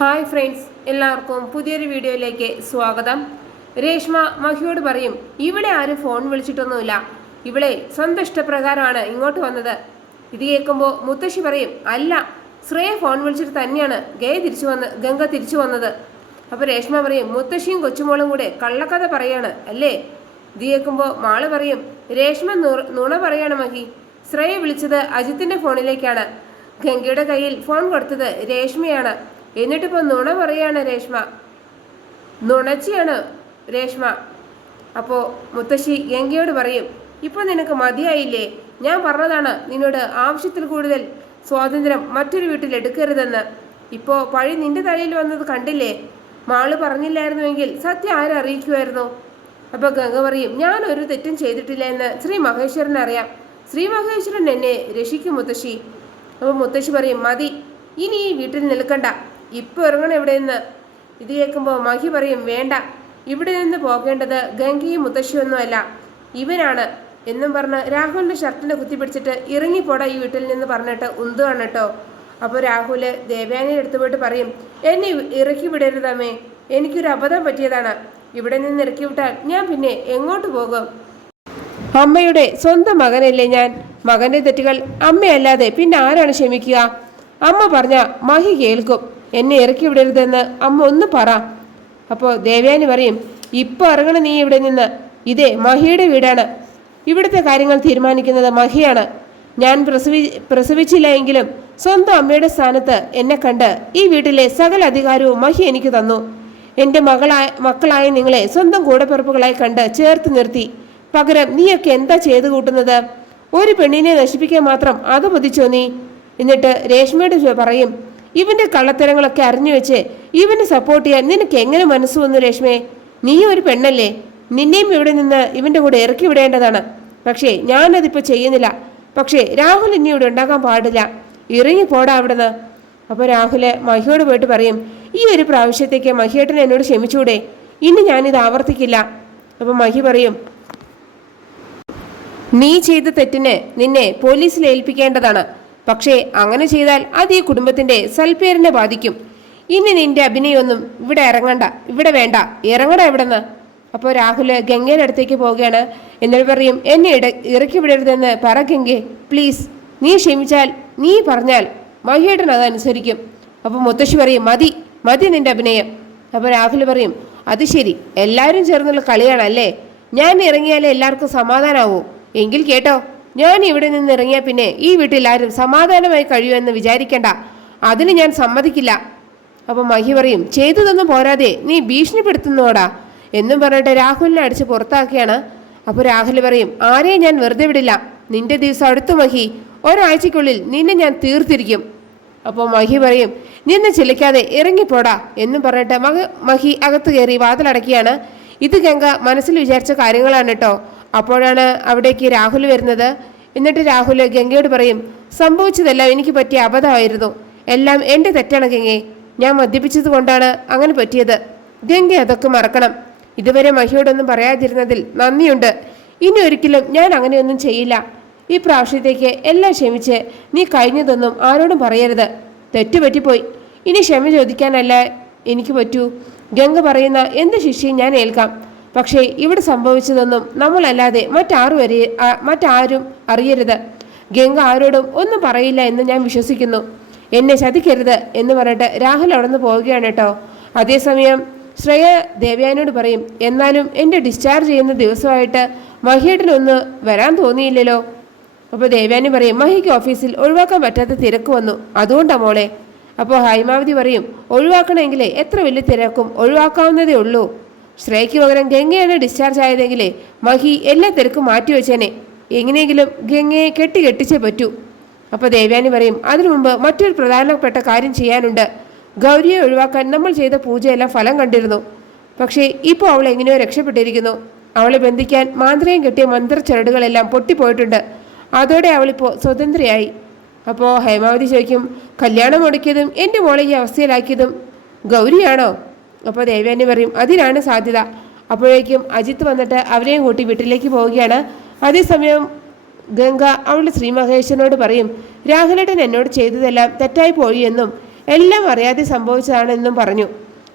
Hi friends എല്ലാവർക്കും പുതിയൊരു വീഡിയോയിലേക്ക് സ്വാഗതം. രേഷ്മ മഹിയോട് പറയും ഇവിടെ ആരും ഫോൺ വിളിച്ചിട്ടൊന്നുമില്ല. ഇവിടെ സ്വന്തം ഇഷ്ടപ്രകാരമാണ് ഇങ്ങോട്ട് വന്നത്. ഇത് കേൾക്കുമ്പോൾ മുത്തശ്ശി പറയും അല്ല ശ്രേയ ഫോൺ വിളിച്ചിട്ട് തന്നെയാണ് ഗയ തിരിച്ചു വന്ന് ഗംഗ തിരിച്ചു വന്നത്. അപ്പോൾ രേഷ്മ പറയും മുത്തശ്ശിയും കൊച്ചുമോളും കൂടെ കള്ളക്കഥ പറയാണ് അല്ലേ? ഇത് കേൾക്കുമ്പോൾ മാൾ പറയും രേഷ്മ നുണ പറയാണ് മഹി. ശ്രേയ വിളിച്ചത് അജിത്തിന്റെ ഫോണിലേക്കാണ്. ഗംഗയുടെ കയ്യിൽ ഫോൺ കൊടുത്തത് രേഷ്മയാണ്. എന്നിട്ടിപ്പോൾ നുണ പറയാണ് രേഷ്മ. നുണച്ചിയാണ് രേഷ്മ. അപ്പോൾ മുത്തശ്ശി ഗംഗയോട് പറയും ഇപ്പൊ നിനക്ക് മതിയായില്ലേ? ഞാൻ പറഞ്ഞതാണ് നിന്നോട് ആവശ്യത്തിൽ കൂടുതൽ സ്വാതന്ത്ര്യം മറ്റൊരു വീട്ടിൽ എടുക്കരുതെന്ന്. ഇപ്പോൾ പഴി നിന്റെ തലയിൽ വന്നത് കണ്ടില്ലേ? മാൾ പറഞ്ഞില്ലായിരുന്നുവെങ്കിൽ സത്യം ആരറിയിക്കുമായിരുന്നു അപ്പോൾ ഗംഗ പറയും ഞാൻ ഒരു തെറ്റും ചെയ്തിട്ടില്ല എന്ന് ശ്രീ മഹേശ്വരൻ അറിയാം. ശ്രീ മഹേശ്വരൻ എന്നെ രക്ഷിക്കും മുത്തശ്ശി. അപ്പോൾ മുത്തശ്ശി പറയും മതി ഇനി ഈ വീട്ടിൽ നിൽക്കണ്ട. ഇപ്പോൾ ഇറങ്ങണം ഇവിടെ നിന്ന് ഇത് കേൾക്കുമ്പോൾ മഹി പറയും വേണ്ട ഇവിടെ നിന്ന് പോകേണ്ടത് ഗംഗയും മുത്തശ്ശിയൊന്നുമല്ല ഇവനാണ്. എന്നും പറഞ്ഞ് രാഹുലിന്റെ ഷർട്ടിനെ കുത്തിപ്പിടിച്ചിട്ട് ഇറങ്ങിപ്പോടാ ഈ വീട്ടിൽ നിന്ന് പറഞ്ഞിട്ട് ഉന്തുവാണ് കേട്ടോ. അപ്പോൾ രാഹുൽ ദേവയാനിയുടെ അടുത്ത് പോയിട്ട് പറയും എന്നെ ഇറക്കി വിടരുതമ്മേ എനിക്കൊരു അബദ്ധം പറ്റിയതാണ്. ഇവിടെ നിന്ന് ഇറക്കി വിട്ടാൽ ഞാൻ പിന്നെ എങ്ങോട്ട് പോകും? അമ്മയുടെ സ്വന്തം മകനല്ലേ ഞാൻ. മകന്റെ തെറ്റുകൾ അമ്മയല്ലാതെ പിന്നെ ആരാണ് ക്ഷമിക്കുക? അമ്മ പറഞ്ഞ മഹി കേൾക്കും. എന്നെ ഇറക്കി വിടരുതെന്ന് അമ്മ ഒന്ന് പറ. അപ്പോൾ ദേവയാനി പറയും ഇപ്പോൾ ഇറങ്ങണം നീ ഇവിടെ നിന്ന് ഇതേ മഹിയുടെ വീടാണ്. ഇവിടുത്തെ കാര്യങ്ങൾ തീരുമാനിക്കുന്നത് മഹിയാണ്. ഞാൻ പ്രസവി പ്രസവിച്ചില്ല എങ്കിലും സ്വന്തം അമ്മയുടെ സ്ഥാനത്ത് എന്നെ കണ്ട് ഈ വീട്ടിലെ സകല അധികാരവും മഹി എനിക്ക് തന്നു. എന്റെ മകളായ മക്കളായ നിങ്ങളെ സ്വന്തം കൂടപ്പിറപ്പുകളായി കണ്ട് ചേർത്ത് നിർത്തി. പകരം നീയൊക്കെ എന്താ ചെയ്തു കൂട്ടുന്നത്? ഒരു പെണ്ണിനെ നശിപ്പിക്കാൻ മാത്രം അത് പതിച്ചോ നീ? എന്നിട്ട് രേഷ്മയോട് പറയും ഇവന്റെ കള്ളത്തരങ്ങളൊക്കെ അറിഞ്ഞു വെച്ച് ഇവനെ സപ്പോർട്ട് ചെയ്യാൻ നിനക്ക് എങ്ങനെ മനസ്സ് വന്നു രേഷ്മേ? നീ ഒരു പെണ്ണല്ലേ? നിന്നെയും ഇവിടെ നിന്ന് ഇവന്റെ കൂടെ ഇറക്കി വിടേണ്ടതാണ്. പക്ഷേ ഞാനതിപ്പോൾ ചെയ്യുന്നില്ല. പക്ഷേ രാഹുൽ ഇനി ഇവിടെ ഉണ്ടാക്കാൻ പാടില്ല. ഇറങ്ങി പോടാ അവിടുന്ന്. അപ്പോൾ രാഹുൽ മഹിയോട് പോയിട്ട് പറയും ഈ ഒരു പ്രാവശ്യത്തേക്ക് മഹിയേട്ടൻ എന്നോട് ക്ഷമിച്ചൂടെ. ഇനി ഞാനിത് ആവർത്തിക്കില്ല. അപ്പോൾ മഹി പറയും നീ ചെയ്ത തെറ്റിന് നിന്നെ പോലീസിൽ ഏൽപ്പിക്കേണ്ടതാണ്. പക്ഷേ അങ്ങനെ ചെയ്താൽ അത് ഈ കുടുംബത്തിന്റെ സൽപേരിനെ ബാധിക്കും. ഇനി നിന്റെ അഭിനയൊന്നും ഇവിടെ ഇറങ്ങണ്ട ഇവിടെ വേണ്ട. ഇറങ്ങട ഇവിടെന്ന് അപ്പോൾ രാഹുൽ ഗംഗയുടെ അടുത്തേക്ക് പോവുകയാണ്. എന്നിട്ട് പറയും എന്നെ ഇട ഇറക്കി വിടരുതെന്ന് പറ ഗംഗെ പ്ലീസ് നീ ക്ഷമിച്ചാൽ നീ പറഞ്ഞാൽ മഹിയേട്ടൻ അതനുസരിക്കും. അപ്പോൾ മുത്തശ്ശി പറയും മതി മതി നിന്റെ അഭിനയം. അപ്പോൾ രാഹുൽ പറയും അത് ശരി എല്ലാവരും ചേർന്നുള്ള കളിയാണല്ലേ? ഞാൻ ഇറങ്ങിയാലേ എല്ലാവർക്കും സമാധാനാവൂ. എങ്കിൽ കേട്ടോ. ഞാൻ ഇവിടെ നിന്ന് പിന്നെ ഈ വീട്ടിൽ ആരും സമാധാനമായി എന്ന് വിചാരിക്കണ്ട. അതിന് ഞാൻ സമ്മതിക്കില്ല. അപ്പോൾ മഹി പറയും ചെയ്തതൊന്നും പോരാതെ നീ ഭീഷണിപ്പെടുത്തുന്നോടാ. എന്നും പറഞ്ഞിട്ട് രാഹുലിനെ അടിച്ച് പുറത്താക്കിയാണ് അപ്പോൾ രാഹുൽ പറയും ആരെയും ഞാൻ വെറുതെ വിടില്ല. നിന്റെ ദിവസം അടുത്തു മഹി. ഒരാഴ്ചക്കുള്ളിൽ നിന്നെ ഞാൻ തീർത്തിരിക്കും. അപ്പോൾ മഹി പറയും നിന്നെ ചിലക്കാതെ ഇറങ്ങിപ്പോടാ. എന്നും പറഞ്ഞിട്ട് മഹി അകത്ത് കയറി വാതിലടക്കിയാണ്. ഇത് ഗംഗ മനസ്സിൽ വിചാരിച്ച കാര്യങ്ങളാണ് കേട്ടോ. അപ്പോഴാണ് അവിടേക്ക് രാഹുൽ വരുന്നത്. എന്നിട്ട് രാഹുൽ ഗംഗയോട് പറയും സംഭവിച്ചതെല്ലാം എനിക്ക് പറ്റിയ അബദ്ധമായിരുന്നു. എല്ലാം എന്റെ തെറ്റാണ് ഗംഗെ. ഞാൻ മദ്യപിച്ചത് കൊണ്ടാണ് അങ്ങനെ പറ്റിയത്. ഗംഗ അതൊക്കെ മറക്കണം. ഇതുവരെ മഹിയോടൊന്നും പറയാതിരുന്നതിൽ നന്ദിയുണ്ട്. ഇനി ഒരിക്കലും ഞാൻ അങ്ങനെയൊന്നും ചെയ്യില്ല. ഈ പ്രാവശ്യത്തേക്ക് എല്ലാം ക്ഷമിച്ച് നീ കഴിഞ്ഞതൊന്നും ആരോടും പറയരുത്. തെറ്റുപറ്റിപ്പോയി ഇനി ക്ഷമ ചോദിക്കാനല്ല എനിക്ക് പറ്റൂ? ഗംഗ പറയുന്ന എന്ത് ശിക്ഷയും ഞാൻ ഏൽക്കാം. പക്ഷേ ഇവിടെ സംഭവിച്ചതൊന്നും നമ്മളല്ലാതെ മറ്റാരും അറിയ മറ്റാരും അറിയരുത്. ഗംഗ ആരോടും ഒന്നും പറയില്ല എന്ന് ഞാൻ വിശ്വസിക്കുന്നു. എന്നെ ചതിക്കരുത് എന്ന് പറഞ്ഞിട്ട് രാഹുൽ അവിടെ നിന്ന് പോവുകയാണ് കേട്ടോ. അതേസമയം ശ്രേയ ദേവ്യാനോട് പറയും എന്നാലും എന്റെ ഡിസ്ചാർജ് ചെയ്യുന്ന ദിവസമായിട്ട് മഹിയേട്ടനൊന്ന് വരാൻ തോന്നിയില്ലല്ലോ. അപ്പോൾ ദേവ്യാനി പറയും മഹിക്ക് ഓഫീസിൽ ഒഴിവാക്കാൻ പറ്റാത്ത തിരക്ക് വന്നു. അതുകൊണ്ടാ മോളെ. അപ്പോൾ ഹൈമാവതി പറയും ഒഴിവാക്കണമെങ്കിലേ എത്ര വലിയ തിരക്കും ഒഴിവാക്കാവുന്നതേ ഉള്ളൂ. ശ്രേയയ്ക്ക് പകരം ഗംഗയാണ് ഡിസ്ചാർജ് ആയതെങ്കിലേ മഹി എല്ലാ തിരക്കും മാറ്റി വെച്ചേനെ. എങ്ങനെയെങ്കിലും ഗംഗയെ കെട്ടി കെട്ടിച്ചേ പറ്റൂ. അപ്പോൾ ദേവ്യാനി പറയും അതിനു മുമ്പ് മറ്റൊരു പ്രധാനപ്പെട്ട കാര്യം ചെയ്യാനുണ്ട്. ഗൗരിയെ ഒഴിവാക്കാൻ നമ്മൾ ചെയ്ത പൂജയെല്ലാം ഫലം കണ്ടിരുന്നു. പക്ഷേ ഇപ്പോൾ അവൾ എങ്ങനെയോ രക്ഷപ്പെട്ടിരിക്കുന്നു. അവളെ ബന്ധിക്കാൻ മാന്ത്രികം കെട്ടിയ മന്ത്രച്ചരടുകളെല്ലാം പൊട്ടിപ്പോയിട്ടുണ്ട്. അതോടെ അവളിപ്പോൾ സ്വതന്ത്രയായി. അപ്പോൾ ഹേമാവതി ചോദിക്കും കല്യാണം മുടക്കിയതും എന്റെ മോളെ ഈ അവസ്ഥയിലാക്കിയതും ഗൗരിയാണോ? അപ്പോൾ ദേവയാനി പറയും അതിനാണ് സാധ്യത. അപ്പോഴേക്കും അജിത്ത് വന്നിട്ട് അവരെയും കൂട്ടി വീട്ടിലേക്ക് പോവുകയാണ്. അതേസമയം ഗംഗ അവളുടെ ശ്രീ മഹേശ്വരനോട് പറയും രാഹുലേട്ടൻ എന്നോട് ചെയ്തതെല്ലാം തെറ്റായി പോയി എന്നും എല്ലാം അറിയാതെ സംഭവിച്ചതാണെന്നും പറഞ്ഞു.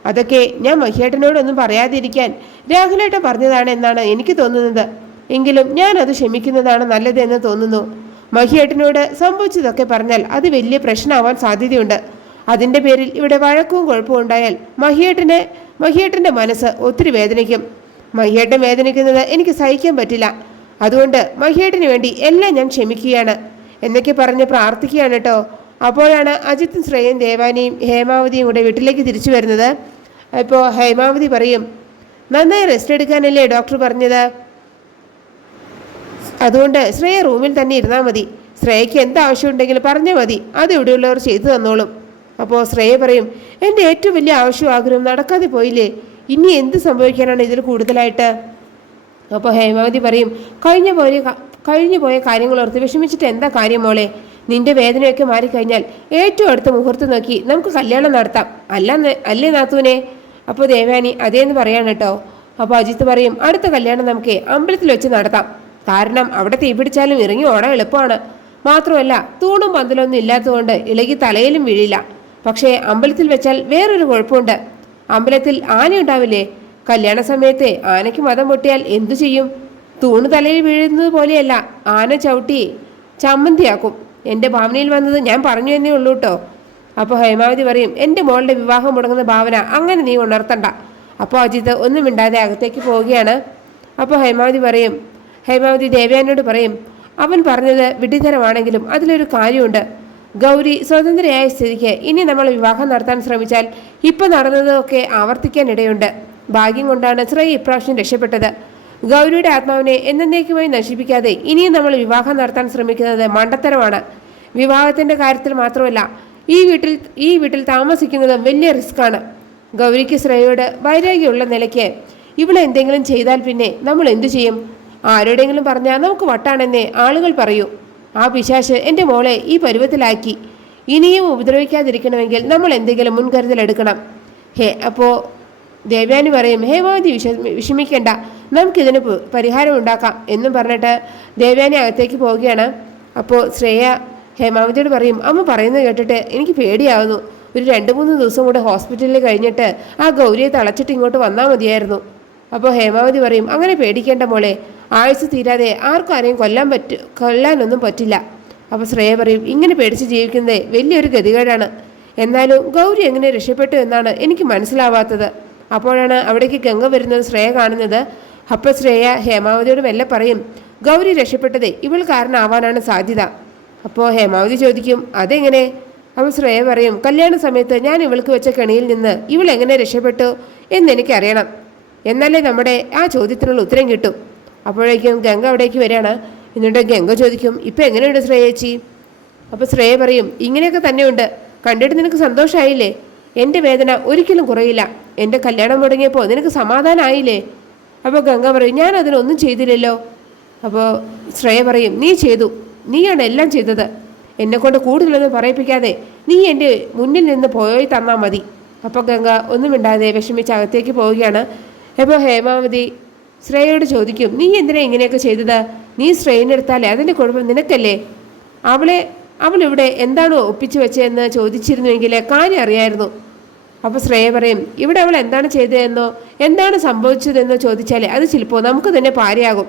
അതൊക്കെ ഞാൻ മഹിയേട്ടനോടൊന്നും പറയാതിരിക്കാൻ രാഹുലേട്ടൻ പറഞ്ഞതാണ് എന്നാണ് എനിക്ക് തോന്നുന്നത്. എങ്കിലും ഞാൻ അത് ക്ഷമിക്കുന്നതാണ് നല്ലതെന്ന് തോന്നുന്നു. മഹിയേട്ടനോട് സംഭവിച്ചതൊക്കെ പറഞ്ഞാൽ അത് വലിയ പ്രശ്നമാവാൻ സാധ്യതയുണ്ട്. അതിന്റെ പേരിൽ ഇവിടെ വഴക്കും കുഴപ്പവും ഉണ്ടായാൽ മഹിയേട്ടനെ മഹിയേട്ടന്റെ മനസ്സ് ഒത്തിരി വേദനിക്കും. മഹിയേട്ടൻ വേദനിക്കുന്നത് എനിക്ക് സഹിക്കാൻ പറ്റില്ല. അതുകൊണ്ട് മഹിയേട്ടന് വേണ്ടി എല്ലാം ഞാൻ ക്ഷമിക്കുകയാണ്. എന്നൊക്കെ പറഞ്ഞ് പ്രാർത്ഥിക്കുകയാണ് കേട്ടോ അപ്പോഴാണ് അജിത്തും ശ്രേയയും ദേവാനിയും ഹേമാവതിയും കൂടെ വീട്ടിലേക്ക് തിരിച്ചു വരുന്നത്. ഇപ്പോൾ ഹേമാവതി പറയും നന്നായി റെസ്റ്റ് എടുക്കാനല്ലേ ഡോക്ടർ പറഞ്ഞത്? അതുകൊണ്ട് ശ്രേയ റൂമിൽ തന്നെ ഇരുന്നാൽ മതി. ശ്രേയയ്ക്ക് എന്താവശ്യമുണ്ടെങ്കിലും പറഞ്ഞാൽ മതി. അത് ഇവിടെയുള്ളവർ ചെയ്തു തന്നോളും. അപ്പോൾ ശ്രേയ പറയും എന്റെ ഏറ്റവും വലിയ ആവശ്യവും ആഗ്രഹം നടക്കാതെ പോയില്ലേ? ഇനി എന്ത് സംഭവിക്കാനാണ് ഇതിൽ കൂടുതലായിട്ട്? അപ്പോൾ ഹേമാവതി പറയും കഴിഞ്ഞ പോലെ കഴിഞ്ഞു പോയ കാര്യങ്ങൾ ഓർത്ത് വിഷമിച്ചിട്ട് എന്താ കാര്യം മോളെ? നിന്റെ വേദനയൊക്കെ മാറിക്കഴിഞ്ഞാൽ ഏറ്റവും അടുത്ത മുഹൂർത്തം നോക്കി നമുക്ക് കല്യാണം നടത്താം. അല്ല അല്ലേ നാത്തൂനെ? അപ്പോൾ ദേവാനി അതേന്ന് പറയാണ് കേട്ടോ. അപ്പോൾ അജിത്ത് പറയും അടുത്ത കല്യാണം നമുക്ക് അമ്പലത്തിൽ വെച്ച് നടത്താം. കാരണം അവിടെ തീ പിടിച്ചാലും ഇറങ്ങി ഓടാൻ എളുപ്പമാണ്. മാത്രമല്ല തൂണും പന്തലൊന്നും ഇല്ലാത്തതുകൊണ്ട് ഇളകി തലയിലും വീഴില്ല. പക്ഷേ അമ്പലത്തിൽ വെച്ചാൽ വേറൊരു കുഴപ്പമുണ്ട്. അമ്പലത്തിൽ ആന ഉണ്ടാവില്ലേ? കല്യാണ സമയത്ത് ആനയ്ക്ക് മതം പൊട്ടിയാൽ എന്തു ചെയ്യും? തൂണ് തലയിൽ വീഴുന്നത് പോലെയല്ല. ആന ചവിട്ടി ചമ്മന്തിയാക്കും. എന്റെ ഭാവനയിൽ വന്നത് ഞാൻ പറഞ്ഞു എന്നേ ഉള്ളൂ കേട്ടോ അപ്പോൾ ഹേമാവതി പറയും എന്റെ മോളുടെ വിവാഹം മുടങ്ങുന്ന ഭാവന അങ്ങനെ നീ ഉണർത്തണ്ട. അപ്പോൾ അജിത് ഒന്നും മിണ്ടാതെ അകത്തേക്ക് പോവുകയാണ്. അപ്പോൾ ഹേമാവതി പറയും ഹേമാവതി ദേവയാനോട് പറയും അവൻ പറഞ്ഞത് വിഡിതരമാണെങ്കിലും അതിലൊരു കാര്യമുണ്ട്. ഗൗരി സ്വതന്ത്രയായ സ്ഥിതിക്ക് ഇനി നമ്മൾ വിവാഹം നടത്താൻ ശ്രമിച്ചാൽ ഇപ്പൊ നടന്നതൊക്കെ ആവർത്തിക്കാനിടയുണ്ട്. ഭാഗ്യം കൊണ്ടാണ് ശ്രേയ ഇപ്രാവശ്യം രക്ഷപ്പെട്ടത്. ഗൗരിയുടെ ആത്മാവിനെ എന്നേക്കുമായി നശിപ്പിക്കാതെ ഇനിയും നമ്മൾ വിവാഹം നടത്താൻ ശ്രമിക്കുന്നത് മണ്ടത്തരമാണ്. വിവാഹത്തിന്റെ കാര്യത്തിൽ മാത്രമല്ല ഈ വീട്ടിൽ ഈ വീട്ടിൽ താമസിക്കുന്നതും വലിയ റിസ്ക്കാണ് ഗൗരിക്ക് ശ്രേയയോട് വൈരാഗ്യമുള്ള നിലയ്ക്ക് ഇവിടെ എന്തെങ്കിലും ചെയ്താൽ പിന്നെ നമ്മൾ എന്തു ചെയ്യും? ആരോടെങ്കിലും പറഞ്ഞാൽ നമുക്ക് വട്ടാണെന്നേ ആളുകൾ പറയൂ. ആ പിശാശ് എന്റെ മോളെ ഈ പരുവത്തിലാക്കി. ഇനിയും ഉപദ്രവിക്കാതിരിക്കണമെങ്കിൽ നമ്മൾ എന്തെങ്കിലും മുൻകരുതൽ എടുക്കണം. ഹേ അപ്പോൾ ദേവ്യാനി പറയും ഹേ മോദി വിഷ വിഷമിക്കേണ്ട. നമുക്കിതിന് പരിഹാരം ഉണ്ടാക്കാം എന്നും പറഞ്ഞിട്ട് ദേവ്യാനി അകത്തേക്ക് പോവുകയാണ്. അപ്പോൾ ശ്രേയ ഹേമാവതിയോട് പറയും അമ്മ പറയുന്നത് കേട്ടിട്ട് എനിക്ക് പേടിയാവുന്നു. ഒരു രണ്ട് മൂന്ന് ദിവസം കൂടെ ഹോസ്പിറ്റലിൽ കഴിഞ്ഞിട്ട് ആ ഗൗരിയെ തളച്ചിട്ട് ഇങ്ങോട്ട് വന്നാൽ മതിയായിരുന്നു. അപ്പോൾ ഹേമാവതി പറയും അങ്ങനെ പേടിക്കേണ്ട മോളെ ആഴ്ച തീരാതെ ആർക്കും ആരെയും കൊല്ലാൻ പറ്റ കൊല്ലാനൊന്നും പറ്റില്ല. അപ്പോൾ ശ്രേയ പറയും ഇങ്ങനെ പേടിച്ച് ജീവിക്കുന്നത് വലിയൊരു ഗതികേടാണ്. എന്നാലും ഗൗരി എങ്ങനെ രക്ഷപ്പെട്ടു എന്നാണ് എനിക്ക് മനസ്സിലാവാത്തത്. അപ്പോഴാണ് അവിടേക്ക് ഗംഗ വരുന്നത് ശ്രേയ കാണുന്നത്. അപ്പോൾ ശ്രേയ ഹേമാവതിയോട് മെല്ലെ പറയും ഗൗരി രക്ഷപ്പെട്ടതേ ഇവൾ കാരണമാവാനാണ് സാധ്യത. അപ്പോൾ ഹേമാവതി ചോദിക്കും അതെങ്ങനെ? അപ്പോൾ ശ്രേയ പറയും കല്യാണ സമയത്ത് ഞാൻ ഇവൾക്ക് വെച്ച കെണിയിൽ നിന്ന് ഇവൾ എങ്ങനെ രക്ഷപ്പെട്ടു എന്നെനിക്കറിയണം എന്നാലേ നമ്മുടെ ആ ചോദ്യത്തിനുള്ള ഉത്തരം കിട്ടും. അപ്പോഴേക്കും ഗംഗ അവിടേക്ക് വരികയാണ്. എന്നിട്ട് ഗംഗ ചോദിക്കും ഇപ്പം എങ്ങനെയുണ്ട് ശ്രേയച്ചി അപ്പോൾ ശ്രേയ പറയും ഇങ്ങനെയൊക്കെ തന്നെയുണ്ട്. കണ്ടിട്ട് നിനക്ക് സന്തോഷമായില്ലേ എന്റെ വേദന ഒരിക്കലും കുറയില്ല. എന്റെ കല്യാണം മുടങ്ങിയപ്പോൾ നിനക്ക് സമാധാനമായില്ലേ അപ്പോൾ ഗംഗ പറയും ഞാൻ അതിനൊന്നും ചെയ്തില്ലല്ലോ. അപ്പോൾ ശ്രേയ പറയും നീ ചെയ്തു. നീയാണ് എല്ലാം ചെയ്തത്. എന്നെക്കൊണ്ട് കൂടുതലൊന്നും പറയിപ്പിക്കാതെ നീ എന്റെ മുന്നിൽ നിന്ന് പോയി തന്നാൽ മതി. അപ്പോൾ ഗംഗ ഒന്നും മിണ്ടാതെ വിഷമിച്ച് അകത്തേക്ക് പോവുകയാണ്. അപ്പോൾ ഹേമാവതി ശ്രേയയോട് ചോദിക്കും നീ എന്തിനാ ഇങ്ങനെയൊക്കെ ചെയ്തത്? നീ ശ്രേയനെടുത്താലേ അതിന്റെ കുഴപ്പം നിനക്കല്ലേ? അവളെ അവൾ ഇവിടെ എന്താണോ ഒപ്പിച്ചു വെച്ചതെന്ന് ചോദിച്ചിരുന്നുവെങ്കിൽ കാര്യം അറിയായിരുന്നു. അപ്പോൾ ശ്രേയ പറയും ഇവിടെ അവൾ എന്താണ് ചെയ്തതെന്നോ? എന്താണ് സംഭവിച്ചതെന്നോ ചോദിച്ചാലേ അത് ചിലപ്പോൾ നമുക്ക് തന്നെ പാരയാകും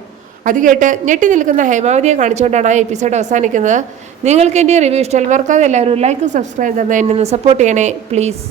അത് കേട്ട് ഞെട്ടി നിൽക്കുന്ന ഹേമാവതിയെ കാണിച്ചുകൊണ്ടാണ് ആ എപ്പിസോഡ് അവസാനിക്കുന്നത്. നിങ്ങൾക്ക് എന്റെ റിവ്യൂ ഇഷ്ടം മറക്കാതെ എല്ലാവരും ലൈക്കും സബ്സ്ക്രൈബ് തന്നെ എന്നെ സപ്പോർട്ട് ചെയ്യണേ പ്ലീസ്